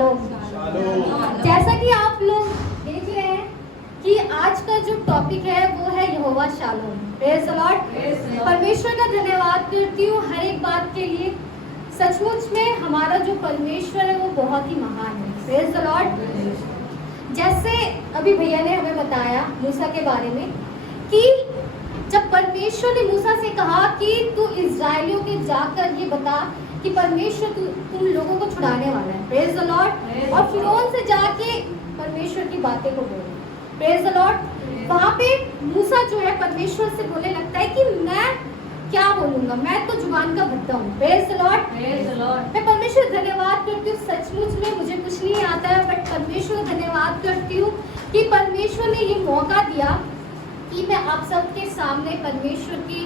Shalom. जैसा कि आप लोग देख रहे हैं कि आज का जो टॉपिक है वो है यहोवा शालोम। Praise the Lord. परमेश्वर का धन्यवाद करती हूँ हर एक बात के लिए। सचमुच में हमारा जो परमेश्वर है वो बहुत ही महान है। Praise the Lord. जैसे अभी भैया ने हमें बताया मूसा के बारे में कि जब परमेश्वर ने मूसा से कहा कि तू इज़राइलियों के जाकर ये बता कि परमेश्वर तुम लोगों को छुड़ाने वाला है। Praise the Lord. और फिरौन से जाके परमेश्वर की बातें को बोले। Praise the Lord. वहाँ पे मूसा जो है परमेश्वर से बोलने लगता है कि मैं क्या बोलूंगा, मैं तो जुबान का भट्टा हूँ। Praise the Lord. मैं परमेश्वर धन्यवाद करती हूँ। सचमुच में मुझे कुछ नहीं आता है, बट परमेश्वर धन्यवाद करती हूँ कि परमेश्वर ने ये मौका दिया कि मैं आप सबके सामने परमेश्वर की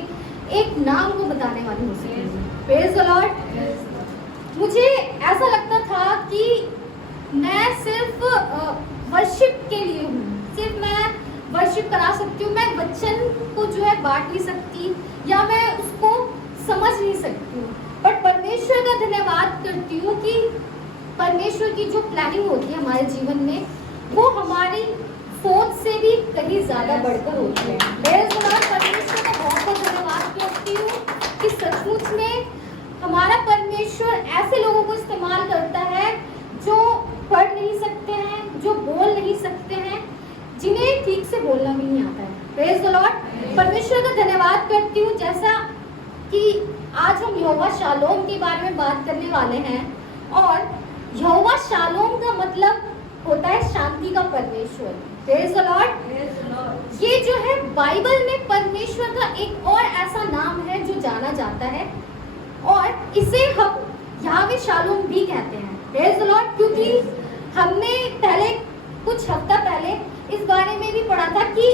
एक नाम को बताने वाली हूँ। Praise the Lord. मुझे ऐसा लगता था कि मैं सिर्फ वर्शिप के लिए हूँ, सिर्फ मैं वर्शिप करा सकती हूँ, मैं वचन को जो है बांट नहीं सकती या मैं उसको समझ नहीं सकती हूँ। बट परमेश्वर का धन्यवाद करती हूँ कि परमेश्वर की जो प्लानिंग होती है हमारे जीवन में वो हमारी सोच से भी कहीं ज़्यादा बढ़कर होती है। परमेश्वर का बहुत बहुत धन्यवाद करती हूँ कि सचमुच में हमारा परमेश्वर ऐसे लोगों को इस्तेमाल करता है जो पढ़ नहीं सकते हैं, जो बोल नहीं सकते हैं, जिन्हें ठीक से बोलना भी नहीं आता है। Praise the Lord. परमेश्वर का धन्यवाद करती हूँ जैसा कि आज हम यहोवा शालोम के बारे में बात करने वाले हैं। और यहोवा शालोम का मतलब होता है शांति का परमेश्वर। Praise the Lord. ये जो है बाइबल में परमेश्वर का एक और ऐसा नाम है जो जाना जाता है और इसे हम यहोवा शालोम भी कहते हैं। Praise the Lord. क्योंकि हमने पहले कुछ हफ्ता पहले इस बारे में भी पढ़ा था कि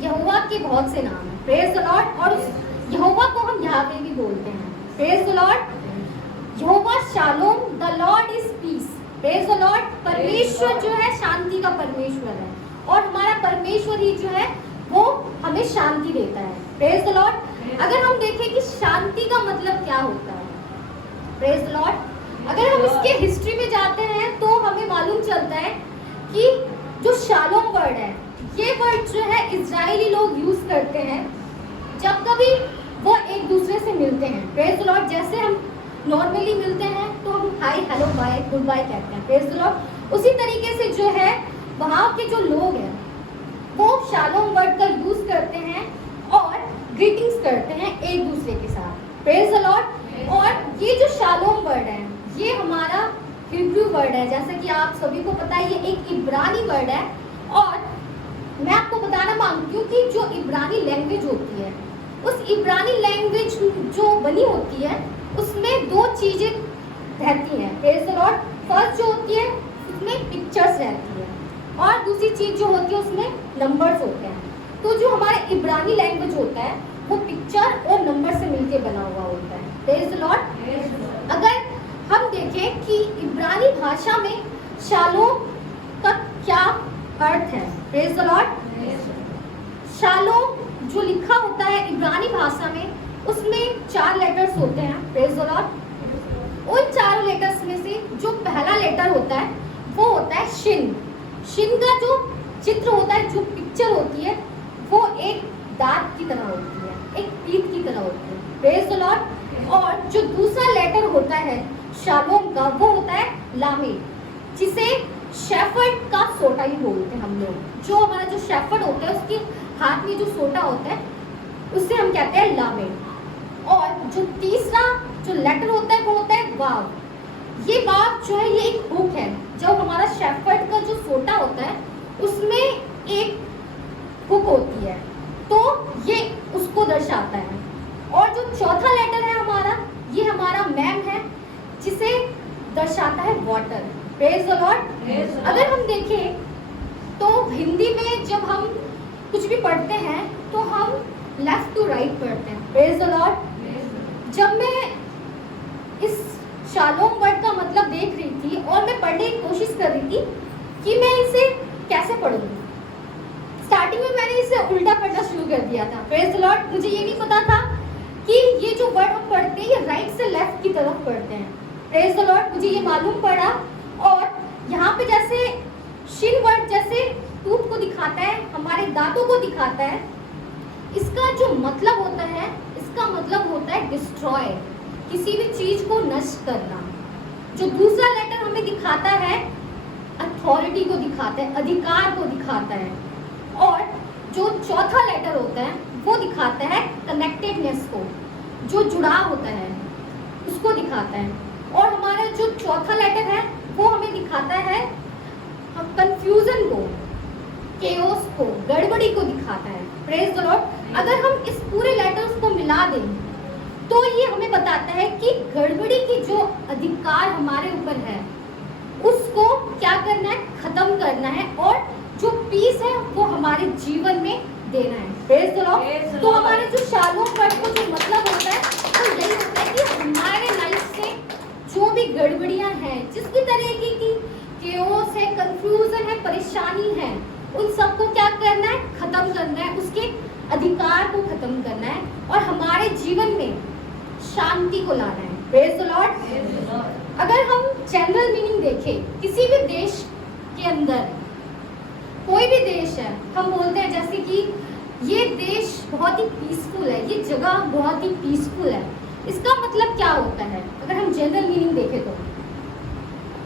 यहोवा के बहुत से नाम हैं। Praise the Lord. और उस यहोवा को हम यहोवा भी बोलते हैं। Praise the Lord. Jehovah shalom, the Lord is peace. Praise the Lord. परमेश्वर जो है शांति का परमेश्वर है और हमारा परमेश्वर ही जो है वो हमें शांति देता है। Praise the Lord. अगर हम देखें कि शांति का मतलब क्या होता है, प्रेज द लॉर्ड, अगर हम इसके हिस्ट्री में जाते हैं तो हमें मालूम चलता है कि जो शालोम वर्ड है, ये वर्ड जो है इजरायली लोग यूज करते हैं जब कभी वो एक दूसरे से मिलते हैं। Praise the Lord. जैसे हम नॉर्मली मिलते हैं तो हम हाय, हेलो, बाय, गुड बाय कहते हैं। Praise the Lord. उसी तरीके से जो है वहाँ के जो लोग हैं वो शालोम वर्ड का यूज करते हैं और ग्रीटिंग्स करते हैं एक दूसरे के साथ। Praise the Lord. और ये जो शालोम वर्ड है ये हमारा हिब्रू वर्ड है। जैसे कि आप सभी को पता है ये एक इब्रानी वर्ड है। और मैं आपको बताना मांगती हूँ कि जो इब्रानी लैंग्वेज होती है उस इब्रानी लैंग्वेज जो बनी होती है उसमें दो चीज़ें रहती हैं। Praise the Lord. फर्स्ट जो होती है उसमें पिक्चर्स रहती है और दूसरी चीज़ जो होती है उसमें नंबर्स होते हैं। तो जो हमारा इब्रानी लैंग्वेज होता है वो पिक्चर और नंबर से मिलकर बना हुआ होता है। Praise the Lord. अगर हम देखें कि इब्रानी भाषा में शालोम का क्या अर्थ है, प्रेज द लॉर्ड। शालोम जो लिखा होता है इब्रानी भाषा में उसमें 4 लेटर्स होते हैं। Praise the Lord. उन 4 लेटर्स में से जो पहला लेटर होता है वो होता है शिन। शिन का जो चित्र होता है, जो पिक्चर होती है वो एक दांत की तरह होती है, एक टीथ की तरह होती है। Praise the Lord. और जो दूसरा लेटर होता है शालोम का वो होता है लामे, जिसे शेफर्ड का सोटा ही बोलते हैं हम लोग। जो हमारा जो शेफर्ड होता है उसके हाथ में जो सोटा होता है उससे हम कहते हैं लामे। और जो तीसरा जो लेटर होता है वो होता है वाव। ये वाव जो है ये एक हुक है। जब हमारा शेफर्ड का जो सोटा होता है उसमें एक हुक होती है तो ये उसको दर्शाता है। और जो चौथा लेटर है हमारा ये हमारा मैम है जिसे दर्शाता है वाटर। Praise the Lord. अगर हम देखें तो हिंदी में जब हम कुछ भी पढ़ते हैं तो हम लेफ्ट टू राइट पढ़ते हैं। Praise the Lord. जब मैं इस शालोम वर्ड का मतलब देख रही थी और मैं पढ़ने की कोशिश कर रही थी कि मैं इसे कैसे पढ़ूंगी, स्टार्टिंग में मैंने इसे उल्टा पढ़ना शुरू कर दिया था। Praise the Lord. मुझे ये नहीं पता था कि ये जो वर्ड हम पढ़ते हैं ये राइट से लेफ्ट की तरफ पढ़ते हैं। Praise the Lord. मुझे ये मालूम पड़ा और यहाँ पे जैसे शिन वर्ड जैसे टूथ को दिखाता है, हमारे दांतों को दिखाता है। इसका जो मतलब होता है, इसका मतलब होता है डिस्ट्रॉय, किसी भी चीज को नष्ट करना। जो दूसरा लेटर हमें दिखाता है अथॉरिटी को दिखाता है, अधिकार को दिखाता है। और जो चौथा लेटर होता है वो दिखाता है कनेक्टेडनेस को, जो जुड़ाव होता है उसको दिखाता है। और हमारा जो चौथा लेटर है वो हमें दिखाता है कंफ्यूजन को, केओस को, गड़बड़ी को दिखाता है। Praise the Lord. अगर हम इस पूरे लेटर्स को मिला दें तो ये हमें बताता है कि गड़बड़ी की जो अधिकार हमारे ऊपर है उसको क्या करना है, खत्म करना है, और जो पीस है वो हमारे जीवन में देना है। Praise the Lord. तो हमारे जो शालोम वर्ड को जो मतलब होता है वो यही होता है कि हमारे लाइफ से जो भी गड़बड़ियां हैं, जिस भी तरीके की केओस है, कंफ्यूजन है, परेशानी है, उन सबको क्या करना है, खत्म करना है, उसके अधिकार को खत्म करना है और हमारे जीवन में शांति को लाना है। Praise the Lord. अगर हम जनरल मीनिंग देखें किसी भी देश के अंदर, कोई भी देश है, हम बोलते हैं जैसे कि ये देश बहुत ही पीसफुल है, ये जगह बहुत ही पीसफुल है। इसका मतलब क्या होता है? अगर हम जनरल मीनिंग देखें तो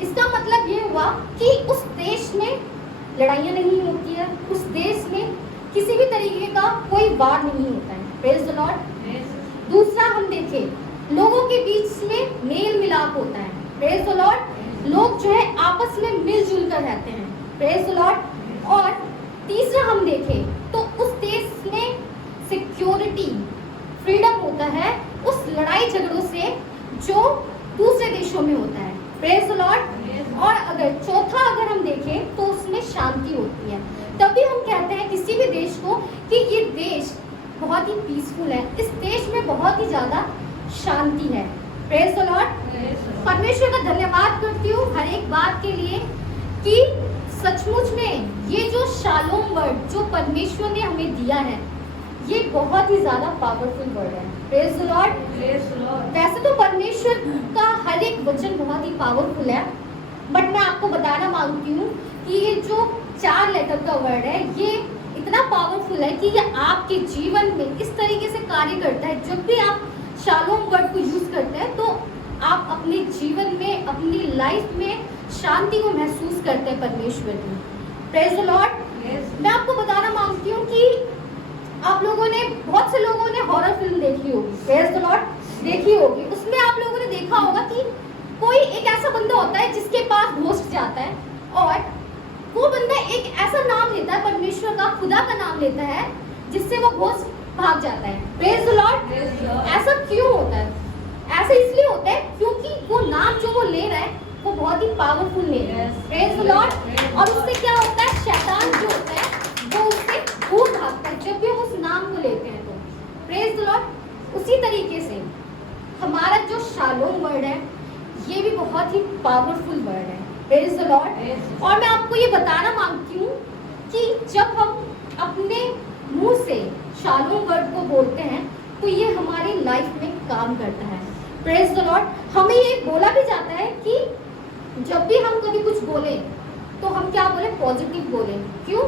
इसका मतलब ये हुआ कि उस देश में लड़ाइयाँ नहीं होती है, उस देश में किसी भी तरीके का कोई वार नहीं होता है। Praise the Lord. दूसरा हम देखें लोगों के बीच में मेल मिलाप होता है। Praise the Lord. लोग जो है आपस में मिलजुल कर रहते हैं। Praise the Lord. और तीसरा हम देखें तो उस देश में सिक्योरिटी, फ्रीडम होता है उस लड़ाई झगड़ों से जो दूसरे देशों में होता है। Praise the Lord. और अगर चौथा अगर हम देखें तो उसमें शांति होती है। तभी हम कहते हैं किसी भी देश को कि ये देश बहुत ही पीसफुल है, इस देश में बहुत ही ज़्यादा शांति है। Praise the Lord. परमेश्वर का धन्यवाद करती हूँ हर एक बात के लिए कि सचमुच में ये जो शालोम वर्ड जो परमेश्वर ने हमें दिया है ये बहुत ही ज़्यादा पावरफुल वर्ड है। Praise the Lord. वैसे तो परमेश्वर का हर एक वचन बहुत ही पावरफुल है, बट मैं आपको बताना मांगती हूँ कि ये जो 4 लेटर का वर्ड है ये इतना पावरफुल है कि ये आपके जीवन में इस तरीके से कार्य करता है। जब भी आप शालोम वर्ड को यूज करते हैं तो आप अपने जीवन में, अपनी लाइफ में शांति को महसूस करते हैं परमेश्वर की। Praise the Lord. मैं आपको बताना मांगती हूँ कि आप लोगों ने, बहुत से लोगों ने हॉरर फिल्म देखी होगी, प्रेज द लॉर्ड, देखी होगी। उसमें आप लोगों ने देखा होगा कि कोई एक ऐसा बंदा होता है जिसके पास घोस्ट जाता है और वो बंदा एक ऐसा नाम लेता है परमेश्वर का, खुदा का नाम लेता है, जिससे वो घोस्ट भाग जाता है। Praise the Lord. ऐसा क्यों होता है? ऐसा इसलिए होता है क्योंकि वो नाम जो वो ले रहा है वो बहुत ही पावरफुल नेम है। Praise the Lord. और उससे क्या होता है, शैतान जो होता है वो उससे दूर भागता है जब भी हम उस नाम को लेते हैं तो। Praise the Lord. उसी तरीके से हमारा जो शालोम वर्ड है ये भी बहुत ही पावरफुल वर्ड है। Praise the Lord. और मैं आपको ये बताना मांगती हूँ कि जब हम अपने मुंह से शालोम वर्ड को बोलते हैं तो ये हमारी लाइफ में काम करता है। Praise the Lord. हमें ये बोला भी जाता है कि जब भी हम कभी कुछ बोलें तो हम क्या बोले, पॉजिटिव बोलें। क्यों?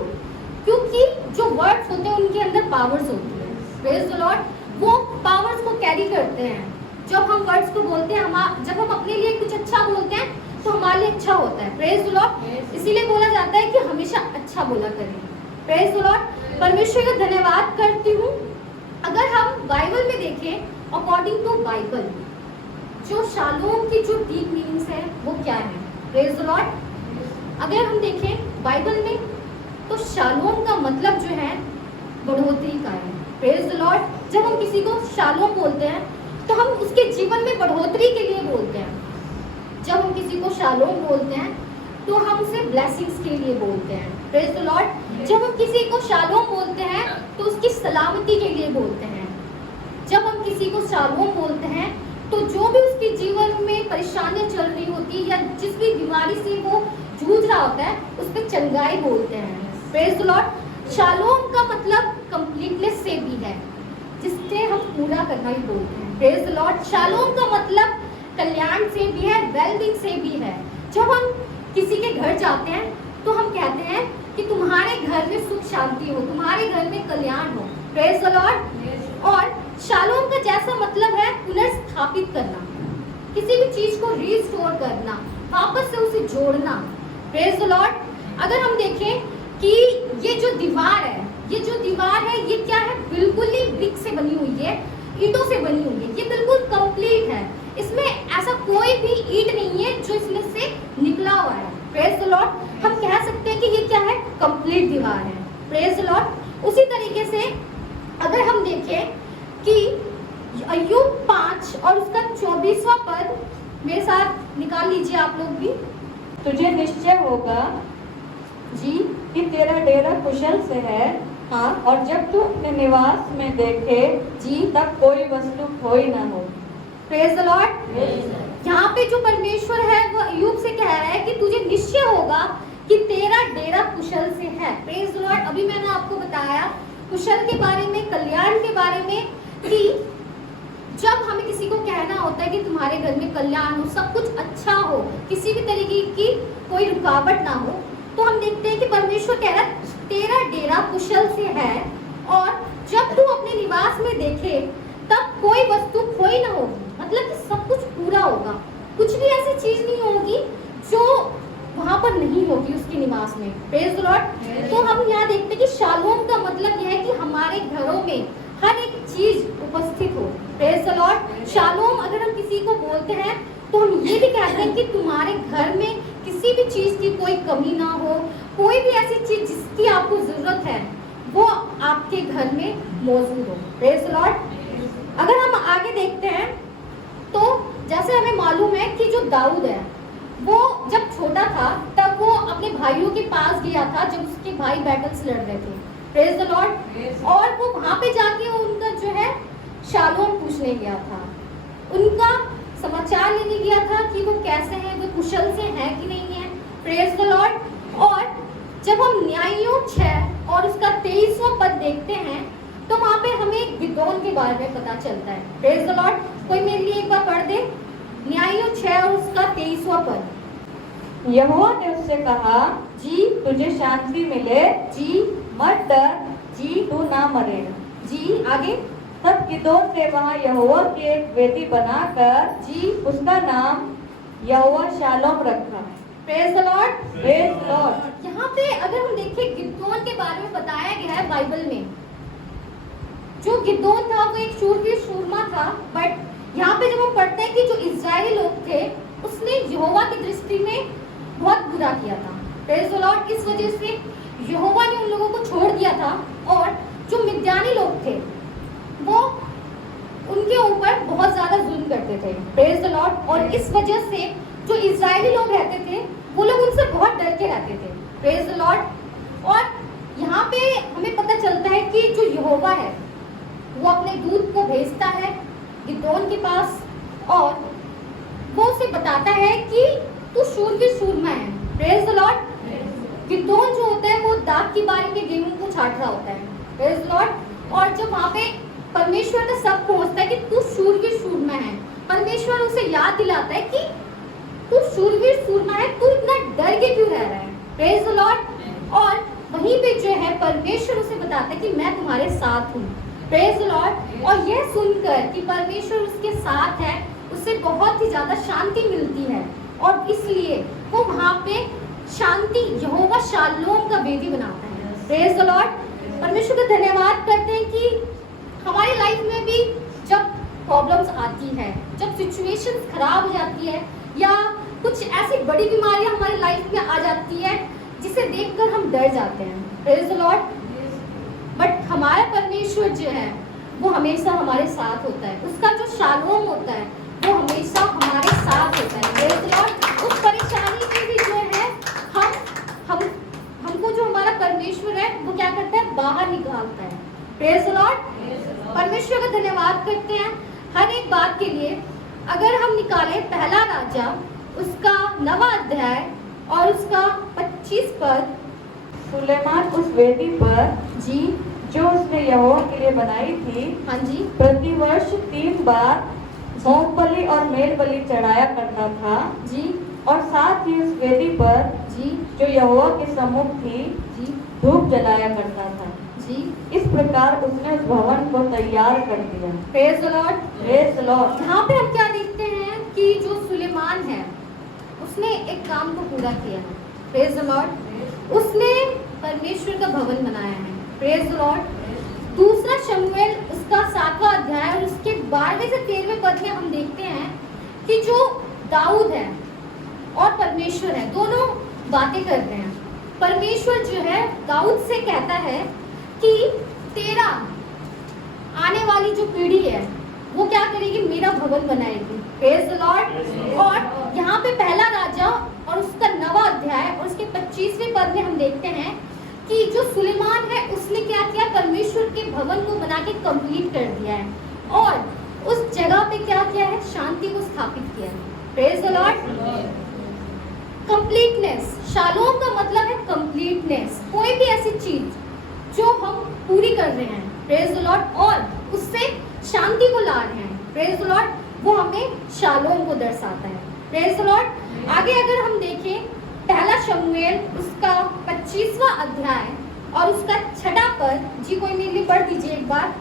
क्योंकि जो वर्ड्स होते हैं उनके अंदर पावर्स होती है। Praise the Lord. वो पावर्स को कैरी करते हैं। जब हम वर्ड्स को बोलते हैं, जब हम अपने लिए कुछ अच्छा बोलते हैं तो हमारे लिए अच्छा होता है। Praise the Lord. इसीलिए बोला जाता है कि हमेशा अच्छा बोला करें। Praise the Lord. परमेश्वर का धन्यवाद करती हूँ। अगर हम बाइबल में देखें, अकॉर्डिंग टू बाइबल, जो शालोम की जो डीप मीनिंग्स है वो क्या है? Praise the Lord. अगर हम देखें बाइबल में तो शालोम का मतलब जो है बढ़ोतरी का है। Praise the Lord. जब हम किसी को शालोम बोलते हैं तो हम उसके जीवन में बढ़ोतरी के लिए बोलते हैं। जब हम किसी को शालोम बोलते हैं तो हम उसे ब्लेसिंग्स के लिए बोलते हैं। Praise the Lord. जब हम किसी को शालोम बोलते हैं तो उसकी सलामती के लिए बोलते हैं। जब हम किसी को शालोम बोलते हैं तो जो भी उसके जीवन में परेशानियां चल रही होती है या जिस भी बीमारी से वो जूझ रहा होता है उस पर चंगाई बोलते हैं। Praise the Lord. शालोम का मतलब कंप्लीटनेस से भी है, जिससे हम पूरा करना ही बोलते हैं। Praise the Lord. शालोम का मतलब कल्याण से भी है, वेलबींग से भी है। जब हम किसी के घर जाते हैं तो हम कहते हैं कि तुम्हारे घर में सुख शांति हो, तुम्हारे घर में कल्याण हो। Praise the Lord. और शालोम का जैसा मतलब है पुनर्स्थापित करना, किसी भी चीज को रिस्टोर करना, वापस से उसे जोड़ना। Praise the Lord. अगर हम देखें कि ये जो दीवार है, ये क्या है, बिल्कुल ही ब्रिक से बनी हुई है, ईंटों से बनी हुई है, ये बिल्कुल कंप्लीट है, इसमें ऐसा कोई भी ईंट नहीं है जो इसमें से निकला हुआ है। Praise the Lord. हम कह सकते हैं कि ये क्या है, कंप्लीट दीवार है। Praise the Lord. उसी तरीके से अगर हम देखें कि अय्यूब 5 और उसका 24वां पद मेरे साथ निकाल लीजिए आप लोग भी। तुझे निश्चय होगा जी कि तेरा डेरा कुशल से है, हाँ और जब तू अपने निवास में देखे जी, तब कोई वस्तु खोई ना हो। Praise the Lord. यहाँ पे जो परमेश्वर है वो अय्यूब से कह रहा है कि तुझे निश्चय होगा कि तेरा डेरा कुशल से है। Praise the Lord. अभी मैंने आपको बताया कुशल के बारे में, कल्याण के बारे में, कि जब हमें किसी को कहना होता है कि तुम्हारे घर में कल्याण हो, सब कुछ अच्छा हो, किसी भी तरीके की कोई रुकावट ना हो, तो हम देखते हैं कि परमेश्वर कह रहा है तेरा डेरा कुशल से है, और जब तू अपने निवास में देखे तब कोई वस्तु खोई ना होगी। मतलब कि सब कुछ पूरा होगा, कुछ भी ऐसी चीज नहीं होगी जो वहां पर नहीं होगी उसके निवास में। Praise the Lord. तो हम यहाँ देखते हैं कि शालोम का मतलब यह है कि हमारे घरों में हर एक चीज उपस्थित हो। Praise the Lord. शालोम अगर हम किसी को बोलते हैं तो हम ये भी कहते हैं कि तुम्हारे घर में किसी भी चीज की कोई कमी ना हो, कोई भी ऐसी चीज जिसकी आपको जरूरत है वो आपके घर में मौजूद हो। Praise the Lord. अगर हम आगे देखते हैं तो जैसे हमें मालूम है कि जो दाऊद है वो जब छोटा था तब वो अपने भाइयों के पास गया था जब उसके भाई बैटल्स लड़ रहे थे। Praise the Lord. और वो वहां पे जाके उनका जो है शालोम पूछने गया था, उनका समाचार लेने गया था कि वो कैसे हैं, वो कुशल से हैं कि नहीं है। Praise the Lord. और जब हम न्यायियों 6 और उसका 23वां पद देखते हैं तो वहां पे हमें गिदोन के बारे में पता चलता है। Praise the Lord. कोई मेरे लिए एक बार पढ़ दे, न्यायियों 6 और उसका 23वां पद। यहोवा ने उससे कहा, जी तुझे शांति मिले, जी मत डर, जी तू ना मरेगा। जी आगे। तब गिदोन ने वहाँ यहोवा की एक वेदी बनाकर जी उसका नाम यहोवा शालोम रखा। Praise the Lord. Praise the Lord. यहाँ पे अगर हम देखें गिदोन के बारे में बताया गया है बाइबल में। जो गिदोन था वो एक शूरवीर सूरमा था, बट यहाँ पे जब हम पढ़ते हैं कि जो इजरायली लोग थे उसने यहोवा की दृष्टि में बहुत बुरा किया था। Praise the Lord. इस वजह से यहोवा ने उन लोगों को छोड़ दिया था, और जो मिद्यानी लोग थे वो उनके ऊपर बहुत ज्यादा जुल्म करते थे। Praise the Lord. और इस वजह से जो इजरायली लोग रहते थे वो लोग उनसे बहुत डर के रहते थे। Praise the Lord. और यहाँ पे हमें पता चलता है कि जो यहोवा है वो अपने दूत को भेजता है गिदोन के पास, और वो उसे बताता है कि तू शूरवीर सूरमा है। Praise the Lord. गिदोन जो होता है वो दाग की बारी में गेहूं को छाट रहा होता है। Praise the Lord. और जब वहाँ पे परमेश्वर का सब पहुंचता है कि तू शूरवीर सूरमा है, परमेश्वर उसे याद दिलाता है कि तू शूरवीर सूरमा है, तू इतना डर के क्यों रह रहा है। Praise the Lord. और वहीं पे जो है परमेश्वर उसे बताता है कि मैं तुम्हारे साथ हूँ। Praise the Lord. और यह सुनकर कि परमेश्वर उसके साथ है उसे बहुत ही ज्यादा शांति मिलती है, और इसलिए वो वहाँ पे शांति यहोवा शालोम का वेदी बनाता है। Praise the Lord. परमेश्वर का धन्यवाद करते हैं कि हमारी लाइफ में भी जब प्रॉब्लम्स आती है, जब सिचुएशंस खराब हो जाती है, या कुछ ऐसी बड़ी बीमारियां हमारी लाइफ में आ जाती है जिसे देखकर हम डर जाते हैं। Praise the Lord. बट हमारा परमेश्वर जो है वो हमेशा हमारे साथ होता है, उसका जो शालोम होता है वो हमेशा हमारे साथ होता है। Praise the Lord. उस परेशानी में भी जो है हमको जो हमारा परमेश्वर है वो क्या करता है, बाहर निकालता है। Praise the Lord. परमेश्वर का धन्यवाद करते हैं हर एक बात के लिए। अगर हम निकालें पहला राजा उसका 9वां अध्याय और उसका 25 पद। सुलेमान उस वेदी पर जी जो उसने यहोवा के लिए बनाई थी, हाँ जी, प्रतिवर्ष 3 बार होम बलि और मेल बलि चढ़ाया करता था, जी, और साथ ही उस वेदी पर जी जो यहोवा के सम्मुख थी जी धूप जलाया करता था। जी। इस प्रकार उसने उस भवन को तैयार कर दिया। Praise the Lord. Praise the Lord. यहाँ पे हम क्या देखते हैं कि जो सुलेमान है उसने एक काम को पूरा किया है। Praise the Lord. उसने परमेश्वर का भवन बनाया है। Praise the Lord. दूसरा शमूएल उसका 7वां अध्याय और उसके 12वें से 13वें पद में हम देखते हैं कि जो दाऊद है और परमेश्वर है दोनों बातें कर रहे हैं। परमेश्वर जो है दाऊद से कहता है कि तेरा आने वाली जो पीढ़ी है वो क्या करेगी, मेरा भवन बनाएगी। Praise the Lord. और यहाँ पे पहला राजा और उसका 9वां अध्याय और उसके 25वें पद में हम देखते हैं कि जो सुलेमान है उसने क्या किया, परमेश्वर के भवन को बना के कंप्लीट कर दिया है और उस जगह पे क्या किया है, शांति को स्थापित किया है। Praise the Lord. Completeness, shalom का मतलब है कंप्लीटनेस, कोई भी ऐसी चीज जो हम पूरी कर रहे हैं, प्रेज द लॉर्ड, और उससे शांति को ला रहे हैं, प्रेज द लॉर्ड, वो हमें शालोम को दर्शाता है। Praise the Lord. आगे अगर हम देखें पहला शमूएल उसका 25वां अध्याय और उसका 6वां पद, जी कोई मेरे लिए पढ़ दीजिए एक बार।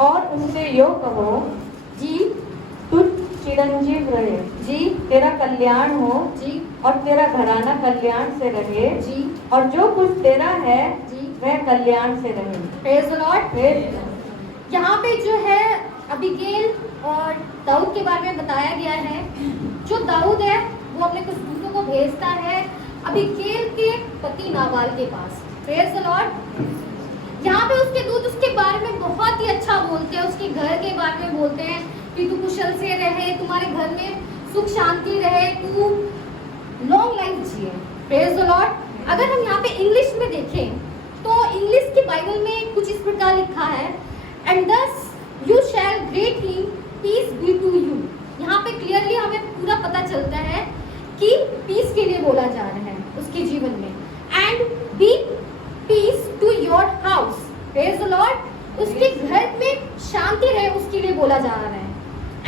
और उनसे यो कहो जी तू चिरंजीव रहे, जी तेरा कल्याण हो जी और तेरा घराना कल्याण से रहे, जी और जो कुछ तेरा है जी। वह कल्याण से रहे। Praise the Lord. प्रेज। यहाँ पे जो है अबीगेल और दाऊद के बारे में बताया गया है। जो दाऊद है वो अपने कुछ दूतों को भेजता है अबीगेल के पति नाबाल के पास। Praise the Lord. यहाँ पे उसके दूत उसके बारे में बहुत ही अच्छा बोलते हैं, उसके घर के बारे में बोलते हैं कि तू कुशल से रहे, तुम्हारे घर में सुख शांति रहे, तू लॉन्ग लाइफ जिए। Praise the Lord. अगर हम यहाँ पे इंग्लिश में देखें तो इंग्लिश की बाइबल में कुछ इस प्रकार लिखा है, and thus you shall greet him, peace be to you. यहाँ पे क्लियरली हमें पूरा पता चलता है कि पीस के लिए बोला जा रहा है उसके जीवन में, and be peace to your house. Praise the Lord. उसके घर में शांति रहे उसके लिए बोला जा रहा है,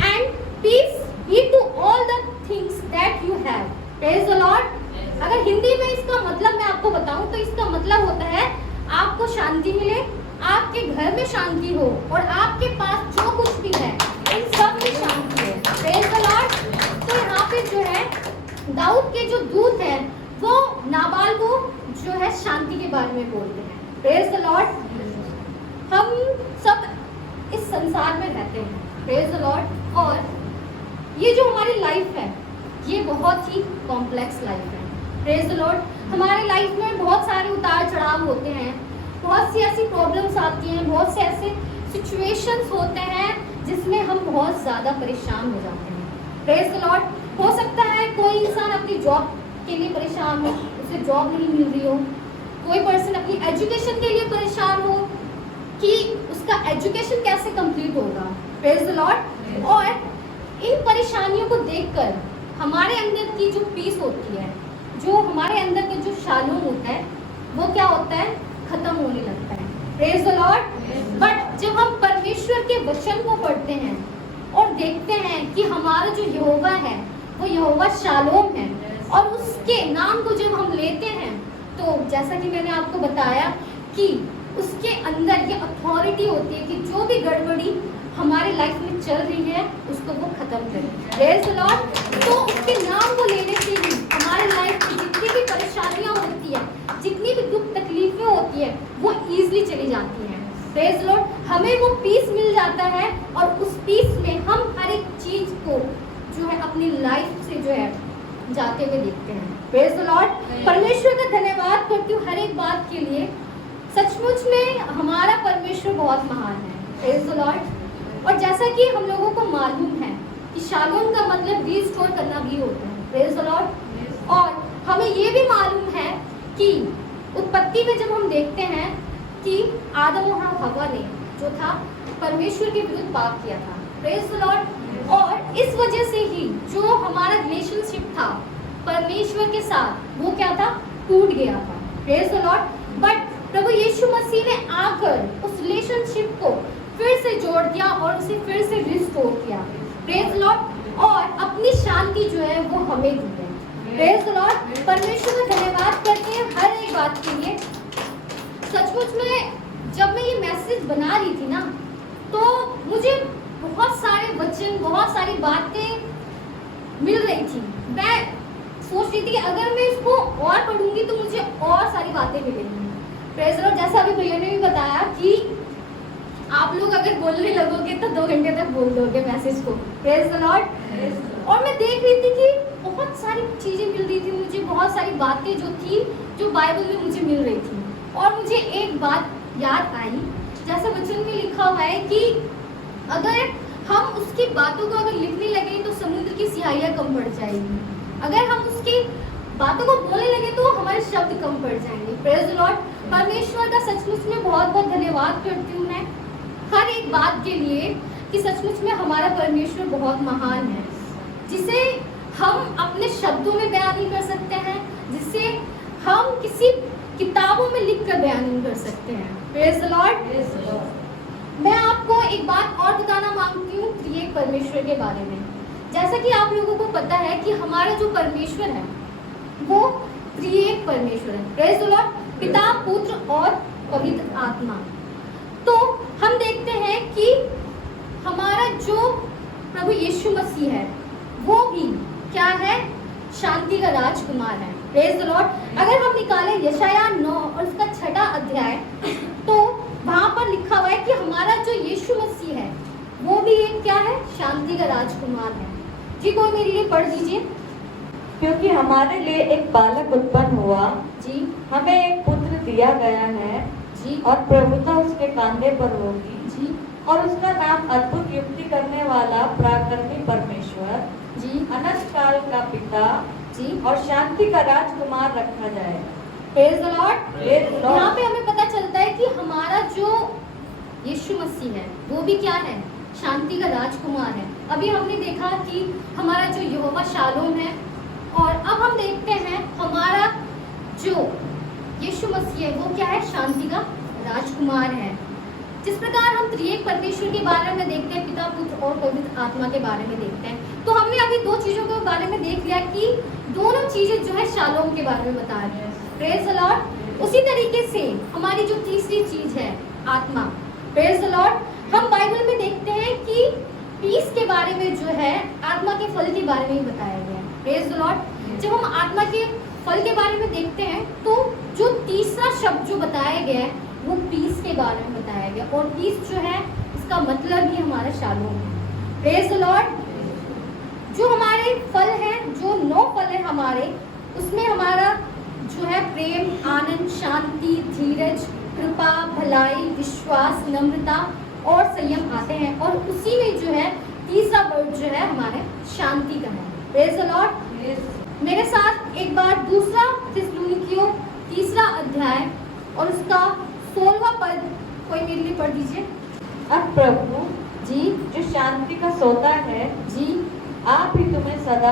and peace be to all the things that you have. Praise the Lord. अगर हिंदी में इसका मतलब मैं आपको बताऊं तो इसका मतलब होता है आपको शांति मिले, आपके घर में शांति हो और आपके पास जो कुछ भी है इन सब में शांति है। Praise the Lord. तो यहाँ पे जो है दाऊद के जो दूत हैं वो नाबाल को जो है शांति के बारे में बोलते हैं। Praise the Lord. हम सब इस संसार में रहते हैं, प्रेज द लॉर्ड, और ये जो हमारी लाइफ है ये बहुत ही कॉम्प्लेक्स लाइफ है। Praise the Lord. हमारे लाइफ में बहुत सारे उतार चढ़ाव होते हैं, बहुत सी ऐसी प्रॉब्लम्स आती हैं, बहुत से ऐसे सिचुएशंस होते हैं जिसमें हम बहुत ज़्यादा परेशान हो जाते हैं। Praise the Lord. हो सकता है कोई इंसान अपनी जॉब के लिए परेशान हो, उसे जॉब नहीं मिल रही हो, कोई पर्सन अपनी एजुकेशन के लिए परेशान हो कि उसका एजुकेशन कैसे कंप्लीट होगा। Praise the Lord. और इन परेशानियों को देखकर हमारे अंदर की जो पीस होती है, जो हमारे अंदर का जो शालोम होता है वो क्या होता है, खत्म होने लगता है। Praise the Lord. बट जब हम परमेश्वर के वचन को पढ़ते हैं और देखते हैं कि हमारा जो यहोवा है वो यहोवा शालोम है, और उसके नाम को जब हम लेते हैं तो जैसा कि मैंने आपको बताया कि उसके अंदर ये अथॉरिटी होती है कि जो भी गड़बड़ी हमारे लाइफ में चल रही है उसको वो खत्म करे। Praise the Lord. तो उसके नाम को लेने से ही हमारे लाइफ में जितनी भी परेशानियां होती है, जितनी भी दुख तकलीफें होती है वो ईजिली चली जाती हैं। Praise the Lord. हमें वो पीस मिल जाता है और उस पीस में हम हर एक चीज को जो है अपनी लाइफ से जो है जाते हुए देखते हैं। Praise the Lord. परमेश्वर का धन्यवाद करती हूँ हर एक बात के लिए। सचमुच में हमारा परमेश्वर बहुत महान है। Praise the Lord. और जैसा कि हम लोगों को मालूम है कि शालोम का मतलब रिस्टोर करना भी होता है। Praise the Lord. और हमें ये भी मालूम है कि उत्पत्ति में जब हम देखते हैं कि आदम और हवा ने जो था परमेश्वर के विरुद्ध पाप किया था। Praise the Lord. और इस वजह से ही जो हमारा रिलेशनशिप था परमेश्वर के साथ वो क्या था, टूट गया था। Praise the Lord. बट प्रभु यीशु मसीह ने आकर उस रिलेशनशिप को फिर से जोड़ दिया और उसे फिर से रिस्टोर किया। Praise the Lord. और अपनी शांति जो है वो हमें दी है। Praise the Lord. परमेश्वर का धन्यवाद करते हैं हर एक बात के लिए। सचमुच में जब मैं ये मैसेज बना रही थी ना, तो मुझे बहुत सारे वचन, बहुत सारी बातें मिल रही थी। मैं सोच रही थी कि अगर मैं इसको और पढ़ूंगी तो मुझे और सारी बातें मिलेंगी। Praise the Lord. जैसा अभी भैया ने भी बताया कि आप लोग अगर बोलने लगोगे तो 2 घंटे तक बोल दोगे मैसेज को। Praise the Lord. और मैं देख रही थी कि बहुत सारी चीजें मिल रही थी मुझे, बहुत सारी बातें जो थी जो बाइबल में मुझे मिल रही थी। और मुझे एक बात याद आई, जैसे वचन में लिखा हुआ है कि अगर हम उसकी बातों को अगर लिखने लगे तो समुद्र की सिहाइयाँ कम पड़ जाएगी। अगर हम उसकी बातों को बोलने लगे तो हमारे शब्द कम पड़ जाएंगे। Praise the Lord. परमेश्वर का सचमुच में बहुत बहुत धन्यवाद करती हूँ मैं हर एक बात के लिए कि सचमुच में हमारा परमेश्वर बहुत महान है, जिसे हम अपने शब्दों में बयान नहीं कर सकते हैं, जिसे हम किसी किताबों में लिख कर बयान नहीं कर सकते हैं। Praise the Lord. मैं आपको एक बात और बताना मांगती हूँ त्रिएक परमेश्वर के बारे में। जैसा कि आप लोगों को पता है कि हमारा जो परमेश्वर है वो त्रिएक परमेश्वर है। Praise the Lord. पिता, पुत्र और पवित्र आत्मा। तो हम देखते हैं कि हमारा जो प्रभु यीशु मसीह है वो भी क्या है? शांति का राजकुमार है। Praise the Lord. अगर हम निकालें यशाया 9 और उसका 6वां अध्याय, तो वहां पर लिखा हुआ है कि हमारा जो यीशु मसीह है वो भी एक क्या है? शांति का राजकुमार है। जी कोई मेरे लिए पढ़ दीजिए। क्योंकि हमारे लिए एक बालक उत्पन्न हुआ, जी हमें एक पुत्र दिया गया है, जी और प्रभुता उसके कांधे पर होगी, जी और उसका नाम अद्भुत युक्ति करने वाला, पराक्रमी परमेश्वर, जी अनंत काल का पिता जी। और शांति का राजकुमार रखा जाएगा। Praise the Lord. Praise the Lord। यहाँ पे हमें पता चलता है कि हमारा जो यीशु मसीह है वो भी क्या है? शांति का राजकुमार है। अभी हमने देखा कि हमारा जो यहोवा शालोम है, और अब हम देखते हैं हमारा जो यीशु मसीह है वो क्या है? शांति का राजकुमार है। जिस प्रकार हम त्रिएक परमेश्वर के बारे में देखते हैं, पिता, पुत्र और पवित्र आत्मा के बारे में देखते हैं, तो हमने अभी 2 चीजों के बारे में देख लिया कि दोनों चीजें जो है शालोम के बारे में बता रही है। Praise the Lord. उसी तरीके से हमारी जो तीसरी चीज है आत्मा। Praise the Lord. हम बाइबल में देखते हैं कि पीस के बारे में जो है आत्मा के फल के बारे में ही बताया गया है। Praise the Lord. जब हम आत्मा के फल के बारे में देखते हैं तो जो तीसरा शब्द जो बताया गया है वो पीस के बारे में बताया गया, और पीस जो है इसका मतलब ही हमारा शालोम है। Praise the Lord. जो हमारे फल हैं, जो 9 फल हैं हमारे, उसमें हमारा जो है प्रेम, आनंद, शांति, धीरज, कृपा, भलाई, विश्वास, नम्रता और संयम आते हैं, और उसी में जो है तीसरा वर्ड जो है हमारे शांति का है। Praise the Lord. मेरे साथ एक बार दूसरा थिस्सलुनीकियों 3 अध्याय और उसका 16वां पद कोई मेरे लिए पढ़ दीजिए। अब प्रभु जी जो शांति का सोता है, जी आप ही तुम्हें सदा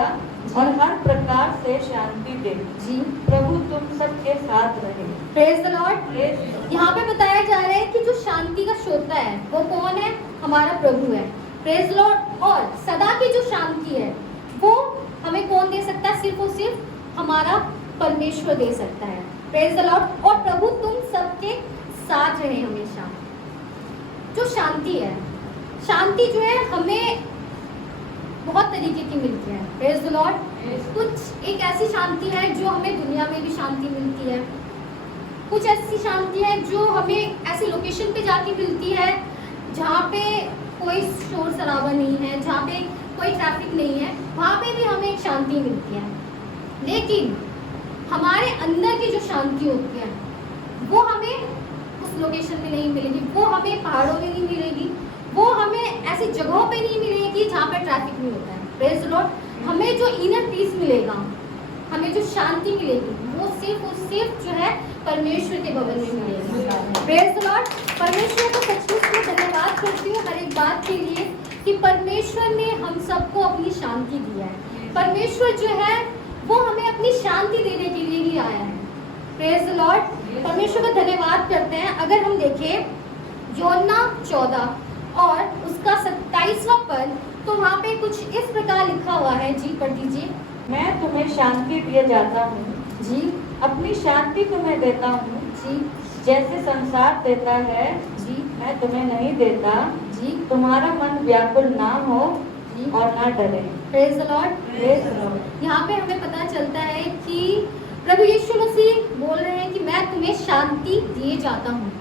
और हर प्रकार से शांति दे। जी। प्रभु तुम सबके साथ रहे। Praise the Lord. Praise यहाँ पे बताया जा रहा है कि जो शांति का श्रोता है वो कौन है? हमारा प्रभु है। Praise the Lord. और सदा की जो शांति है वो हमें कौन दे सकता है? सिर्फ और सिर्फ हमारा परमेश्वर दे सकता है। Praise the Lord. और प्रभु तुम सबके साथ रहे हमेशा। जो शांति है, शांति जो है हमें बहुत तरीके की मिलती है। Praise the Lord. कुछ एक ऐसी शांति है जो हमें दुनिया में भी शांति मिलती है, कुछ ऐसी शांति है जो हमें ऐसी लोकेशन पे जाके मिलती है जहाँ पे कोई शोर शराबा नहीं है, जहाँ पे कोई ट्रैफिक नहीं है, वहाँ पे भी हमें एक शांति मिलती है। लेकिन हमारे अंदर की जो शांति होती है वो हमें उस लोकेशन में नहीं मिलेगी, वो हमें पहाड़ों में नहीं मिलेगी, वो हमें ऐसी जगहों पे नहीं मिलेगी जहाँ पे ट्रैफिक नहीं होता है। Praise the Lord. हमें जो इनर पीस मिलेगा, हमें जो शांति मिलेगी, वो सिर्फ और सिर्फ जो है परमेश्वर के भवन में मिलेगी। Praise the Lord. परमेश्वर को सचमुच में धन्यवाद करती हूँ हर एक बात के लिए कि परमेश्वर ने हम सबको अपनी शांति दी है। परमेश्वर जो है वो हमें अपनी शांति देने के लिए ही आया है। Praise the Lord. परमेश्वर का धन्यवाद करते हैं। अगर हम देखें यूहन्ना 14 और उसका 27वां पद तो वहाँ पे कुछ इस प्रकार लिखा हुआ है, जी पढ़ दीजिए। मैं तुम्हें शांति दिए जाता हूँ, जी अपनी शांति तुम्हें देता हूँ। जी जैसे संसार देता है जी मैं तुम्हें नहीं देता। जी तुम्हारा मन व्याकुल ना हो जी। और ना डरे। Praise the Lord. Praise the Lord। यहाँ पे हमें पता चलता है कि प्रभु यीशु मसीह बोल रहे हैं कि मैं तुम्हें शांति दिए जाता हूँ।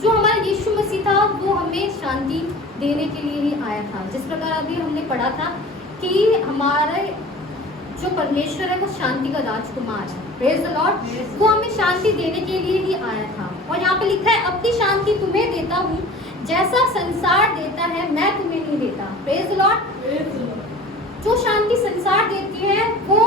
जो हमारा यीशु मसीह था वो हमें शांति देने के लिए ही आया था। जिस प्रकार अभी हमने पढ़ा था कि हमारे जो परमेश्वर है वो शांति का राजकुमार है। Praise the Lord. वो हमें शांति देने के लिए ही आया था। और यहाँ पे लिखा है अपनी शांति तुम्हें देता हूँ, जैसा संसार देता है मैं तुम्हें नहीं देता। Praise the Lord. जो शांति संसार देती है वो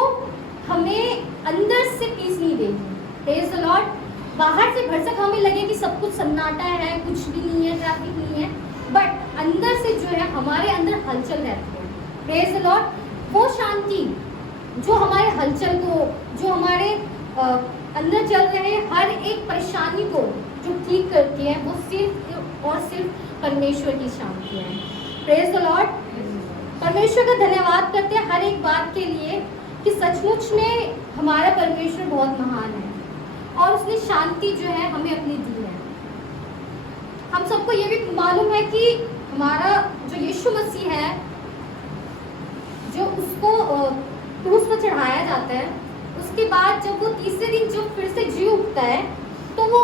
हमें अंदर से पीस नहीं देगी। Praise the Lord. बाहर से भरसक हमें लगे कि सब कुछ सन्नाटा है, कुछ भी नहीं है, ट्रैफिक नहीं है, बट अंदर से जो है हमारे अंदर हलचल रहती है। Praise the Lord. वो शांति जो हमारे हलचल को, जो हमारे अंदर चल रहे हर एक परेशानी को जो ठीक करती है, वो सिर्फ और सिर्फ परमेश्वर की शांति है। Praise the Lord. परमेश्वर का धन्यवाद करते हैं हर एक बात के लिए कि सचमुच में हमारा परमेश्वर बहुत महान है और उसने शांति जो है हमें अपनी दी है। हम सबको ये भी मालूम है कि हमारा जो यीशु मसीह है, जो उसको क्रूस पर चढ़ाया जाता है, उसके बाद जब वो तीसरे दिन जब फिर से जी उठता है तो वो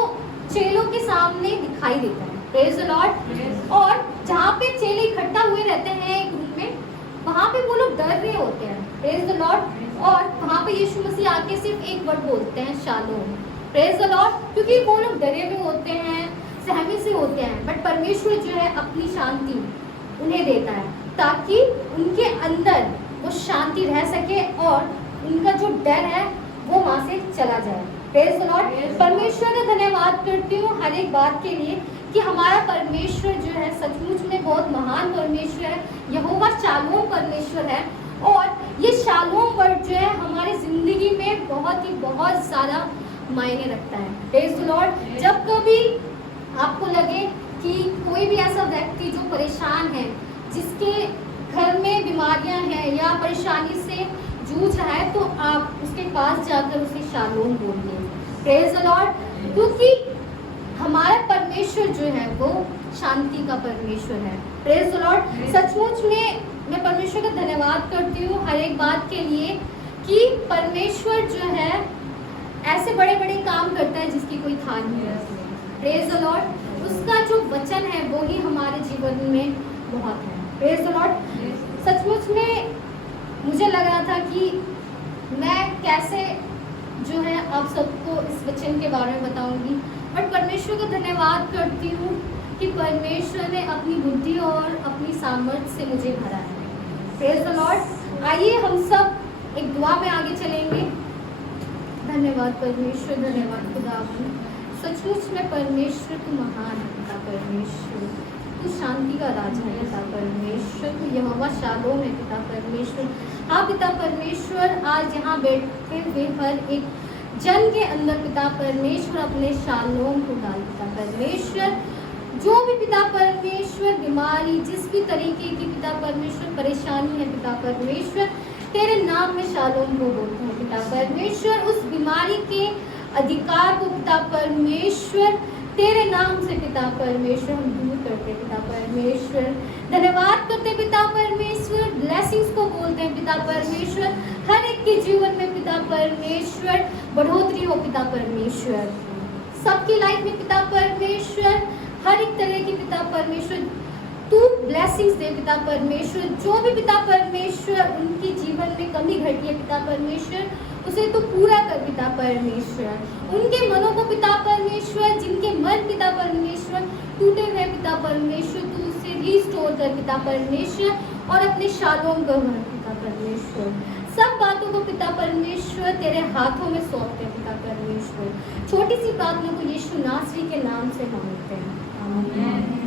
चेलों के सामने दिखाई देता है। Praise the Lord. और जहाँ पे चेले इकट्ठा हुए रहते हैं एक ग्रुप में, वहाँ पे वो लोग डर रहे होते हैं। Praise the Lord. और वहाँ पे यीशु मसीह आके सिर्फ एक वर्ड बोलते हैं, शालोम। Praise the Lord. क्योंकि वो लोग डरे हुए होते हैं, सहमे से होते हैं, बट परमेश्वर जो है अपनी शांति उन्हें देता है ताकि उनके अंदर वो शांति रह सके और उनका जो डर है वो वहाँ से चला जाए। Praise the Lord. परमेश्वर का धन्यवाद करती हूँ हर एक बात के लिए कि हमारा परमेश्वर जो है सचमुच में बहुत महान परमेश्वर है। यहोवा शालोम परमेश्वर है और ये शालोम वर्ड जो है हमारी जिंदगी में बहुत ज़्यादा मायने रखता है। Praise the Lord. जब कभी आपको लगे कि कोई भी ऐसा व्यक्ति जो परेशान है, जिसके घर में बीमारियां हैं या परेशानी से जूझ रहा है, तो आप उसके पास जाकर उसे शालोम बोलिए। Praise the Lord. क्योंकि हमारा परमेश्वर जो है वो शांति का परमेश्वर है। Praise the Lord. सचमुच में मैं परमेश्वर का धन्यवाद करती हूँ हर एक बात के लिए कि परमेश्वर जो है ऐसे बड़े बड़े काम करता है जिसकी कोई थाह नहीं रहती। Praise the Lord. उसका जो वचन है वो ही हमारे जीवन में बहुत है। Praise the Lord. सचमुच में मुझे लग रहा था कि मैं कैसे जो है आप सबको इस वचन के बारे में बताऊंगी, बट परमेश्वर का धन्यवाद करती हूँ कि परमेश्वर ने अपनी बुद्धि और अपनी सामर्थ्य से मुझे भरा है। Praise the Lord. आइए हम सब एक दुआ में आगे चलेंगे। धन्यवाद परमेश्वर, धन्यवाद खुदावन। सचमुच में परमेश्वर तू महान है पिता परमेश्वर, तू शांति का राजा है पिता परमेश्वर, तू यहोवा शालोम है पिता परमेश्वर। हाँ पिता परमेश्वर, आज यहाँ बैठते हुए हर एक जन के अंदर पिता परमेश्वर अपने शालोम को डाल पिता परमेश्वर। जो भी पिता परमेश्वर बीमारी, जिस भी तरीके की पिता परमेश्वर परेशानी है पिता परमेश्वर, तेरे नाम में शालोम को बोलते हैं पिता परमेश्वर। उस बीमारी के अधिकार को पिता परमेश्वर तेरे नाम से पिता परमेश्वर हम दूर करते पिता परमेश्वर। धन्यवाद करते पिता परमेश्वर। ब्लेसिंग्स को बोलते हैं पिता परमेश्वर। हर एक के जीवन में पिता परमेश्वर बढ़ोतरी हो पिता परमेश्वर। सबकी लाइफ में पिता परमेश्वर हर एक तरह की पिता परमेश्वर तू ब्लेसिंग्स दे पिता परमेश्वर। जो भी पिता परमेश्वर उनकी जीवन में कमी घटी है पिता परमेश्वर, उसे तू पूरा कर पिता परमेश्वर। उनके मनों को पिता परमेश्वर, जिनके मन पिता परमेश्वर टूटे हुए पिता परमेश्वर, तू उसे रिस्टोर कर पिता परमेश्वर और अपने शालोम को भर पिता परमेश्वर। सब बातों को पिता परमेश्वर तेरे हाथों में सौंपते हैं पिता परमेश्वर। छोटी सी प्रार्थना को यीशु नासरी के नाम से मांगते हैं, आमीन।